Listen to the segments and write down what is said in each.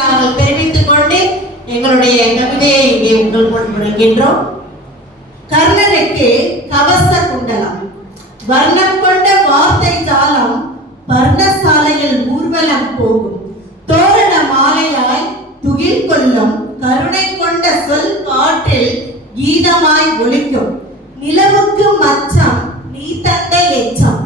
நாங்கள் தெரிவித்துக் கொண்டு எங்களுடைய கவிதையை இங்கே உங்கள் முன் முழங்கின்றோம் கர்ணனுக்கு கவச குண்டலம் வர்ணம் கொண்ட வார்த்தை ஜாலம் வர்ணசாலையில் ஊர்வலம் போகும். தோரண மாலையாய் துகில் கொள்ளும் கருணை கொண்ட சொல் காற்றில் கீதமாய் ஒலிக்கும். நிலவுக்கு மச்சம் நீ தந்த எச்சம்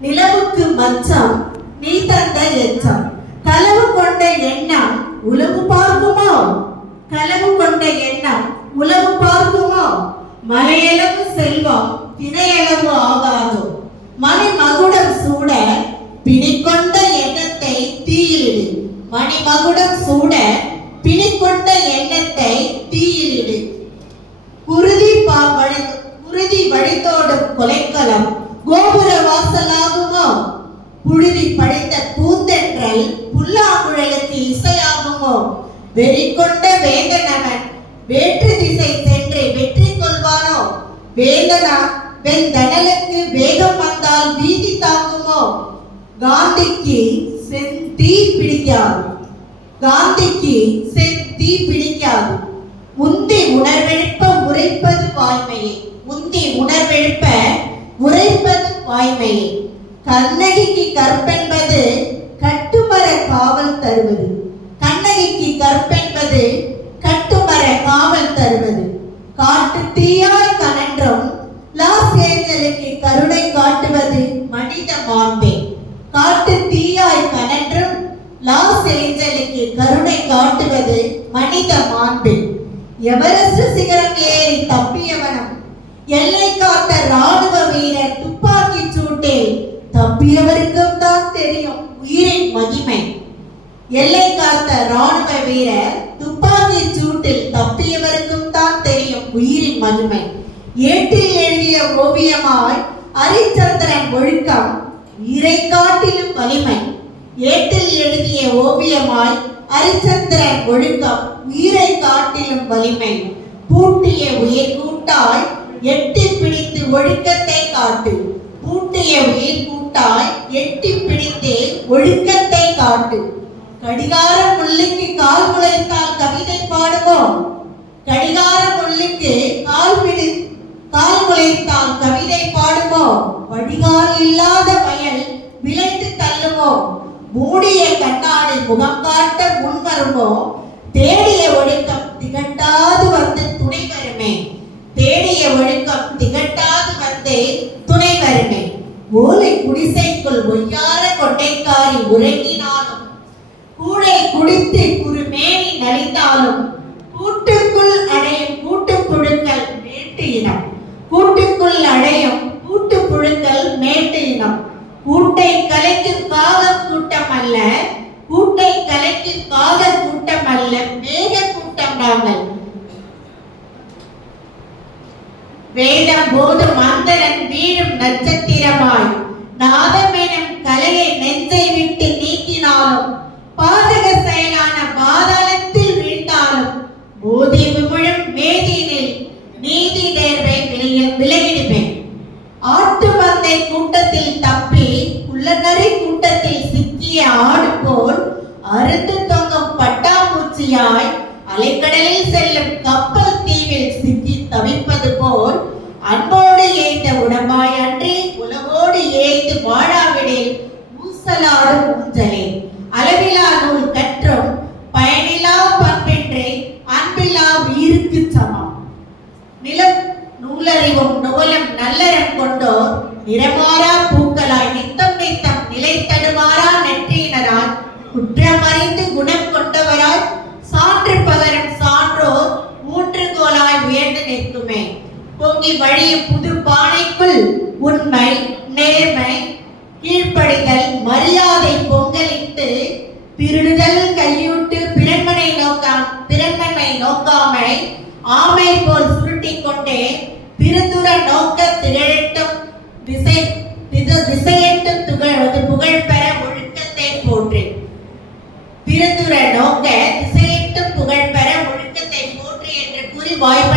நிலவுக்கு மச்சம் நீ தந்த எச்சம் களவு கொண்ட எண்ணம் உளவு பார்க்குமோ? கலவு கொண்ட எண்ணம் உளவு பார்க்குமோ? மலையளவு செல்வம் திரையளவு ஆகாதோ? மணி மகுடம் சூட பிணிக்கொண்ட எண்ணத்தை தீயிலிடு. மணி மகுடம் சூட பிணிக்கொண்ட எண்ணத்தை தீயிலிடு. குருதி பா வழி குருதி வழித்தோடும் கொலைக்களம் கோபுர வாசலாகுமோ? புழுதி படைத்த பூந்தென்றல் புல்லாங்குழலுக்கு இசையாகும் வெறி கொண்ட வேந்தனவன் வேற்று திசை சென்று வெற்றி கொள்வானோ? வேந்தனா வெந்தனலுக்கு வேகம் வந்தால் வீதி தாக்குமோ காந்திக்கு செந்தீ பிடிக்காது. காந்திக்கு தீ பிடிக்காது. முந்தி உணர்வெழுப்ப உரைப்பது வாய்மையே. முந்தி உணர்வெழுப்ப உரைப்பது வாய்மையே. கண்ணகிக்கு கற்பென்பது மனிதர்களுக்கு கருணை காட்டுவது மனித மாண்பே. காட்டு தீயாய் கனன்றும் லாஸ் ஏஞ்சலுக்கு கருணை காட்டுவது மனித மாண்பே. எவரெஸ்ட் சிகரம் ஏறி தப்பியவனும் எல்லை காத்த ராணுவ வீரர் துப்பாக்கி சூட்டே தப்பியவருக்கும் தான் தெரியும் உயிரின் மகிமை. எல்லை காத்த ராணுவ வீரர் துப்பாக்கி சூட்டில் தப்பியவருக்கும் தான் தெரியும் உயிரின் மகிமை. ஏட்டில் எழுதிய ஓவியமாய் அரிச்சந்திரன் ஒழுக்கம் இறை காட்டிலும் வலிமை. ஏட்டில் எழுதிய ஓவியமாய் அரிச்சந்திரன் ஒழுக்கம் உயிரை காட்டிலும் வலிமை. பூட்டிய உயிர் கூட்டாய் எட்டி பிடித்து ஒழுக்கத்தை காட்டு. பூட்டிய உயிர் கூட்டாய் எட்டி பிடித்து ஒழுக்கத்தை காட்டு. கடிகார முள்ளுக்கு கால் முளைத்தால் கவிதை பாடுவோம். கடிகார முள்ளுக்கு கால் கால் முளைத்தால் கவிதை பாடுமோ? வடிகால் இல்லாத வயல் விளைத்து தள்ளுமோ? மூடிய கண்ணாடி முகம் காட்ட முன் தேடிய ஒழுக்கம் திகட்டாது வந்து துணை வருமே. தேடிய ஒழுக்கம் திகட்டாது வந்து துணை வருமே. ஓலை குடிசைக்குள் ஒய்யார கொட்டைக்காரி உறங்கினாலும் கூடை குடித்து குறுமேனி நலித்தாலும் கூட்டு கூட்டம் வேதம் போதும் மந்தரன் வீழும் நட்சத்திரமாய் நாதமெனும் கலையை நெஞ்சை விட்டு நீக்கினாலும் பாதக செயலான பாதாளத்தில் வீழ்ந்தாலும் போதி விமுழும் மேதியினில் நீதி தேர்வை விலகிடுவேன் ஆட்டு மந்தை கூட்டத்தில் அலைக்கடலில் செல்லும் கப்பல் தீவில் சிக்கி தவிப்பது போல் அன்போடு ஏய்ந்த உடம்பாய் அன்றி உலகோடு ஏய்ந்து வாழாவிடில் ஊசலாடும் ஊஞ்சலே. அளவிலா நூல் கற்றும் பயனிலா பண்பின்றி அன்பிலா உயிருக்கு சமம். நிலம் நூலறிவும் நுவலும் நல்லறம் கொண்டோர் நிறமாறா பூக்க பொங்கி வழியும் புது பானைக்குள் உண்மை நேர்மை கீழ்ப்படிதல் மரியாதை பொங்கலிட்டு திருடுதல் கையூட்டு பிறன்மனை நோக்கா பிறன்மனை நோக்காமை ஆமை போல் சுருட்டி கொண்டே திருந்துர நோக்க திகழட்டும் திசை திசை- திசையட்டும் துகழ்வது புகழ் பெற ஒழுக்கத்தை போற்றி. திருந்துர நோக்க திசையட்டும் புகழ் பெற ஒழுக்கத்தை போற்று என்று கூறி வாய்ப்பு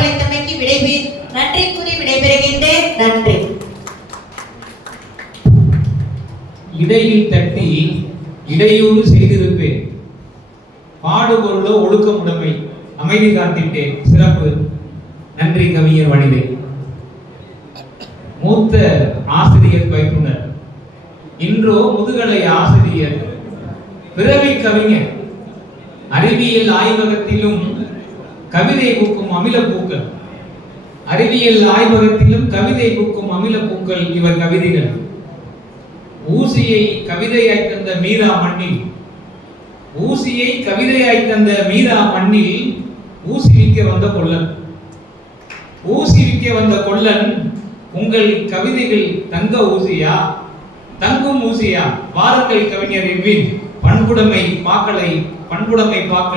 இடையில் தட்டி இடையூறு செய்திருப்பேன். பாடுபொருளோ ஒழுக்கம் உடைமை ஒழுக்கமுடைமை அமைதி காத்திட்டேன் சிறப்பு. நன்றி கவிஞர் வனிதை மூத்த ஆசிரியர் பயிற்றுனர். இன்றோ முதுகலை ஆசிரியர். பிறவி கவிஞர். அறிவியல் ஆய்வகத்திலும் கவிதை பூக்கும் அமிலப்பூக்கள் அறிவியல் ஆய்வகத்திலும் கவிதை பூக்கும் அமிலப்பூக்கள் இவர் கவிதைகள். ஊசியை கவிதையாய் தந்த மீரா மண்ணில். ஊசியை கவிதையாய் தந்த மீரா மண்ணில் ஊசி விற்க வந்த கொள்ளன் ஊசி விற்க வந்த கொள்ளன் உங்கள் கவிதைகள் தங்க ஊசியா? தங்கும் ஊசியா? வாருங்கள் கவிஞர் எவ்வின் பண்புடைமை பாக்களை பண்புடைமை பாக்கள்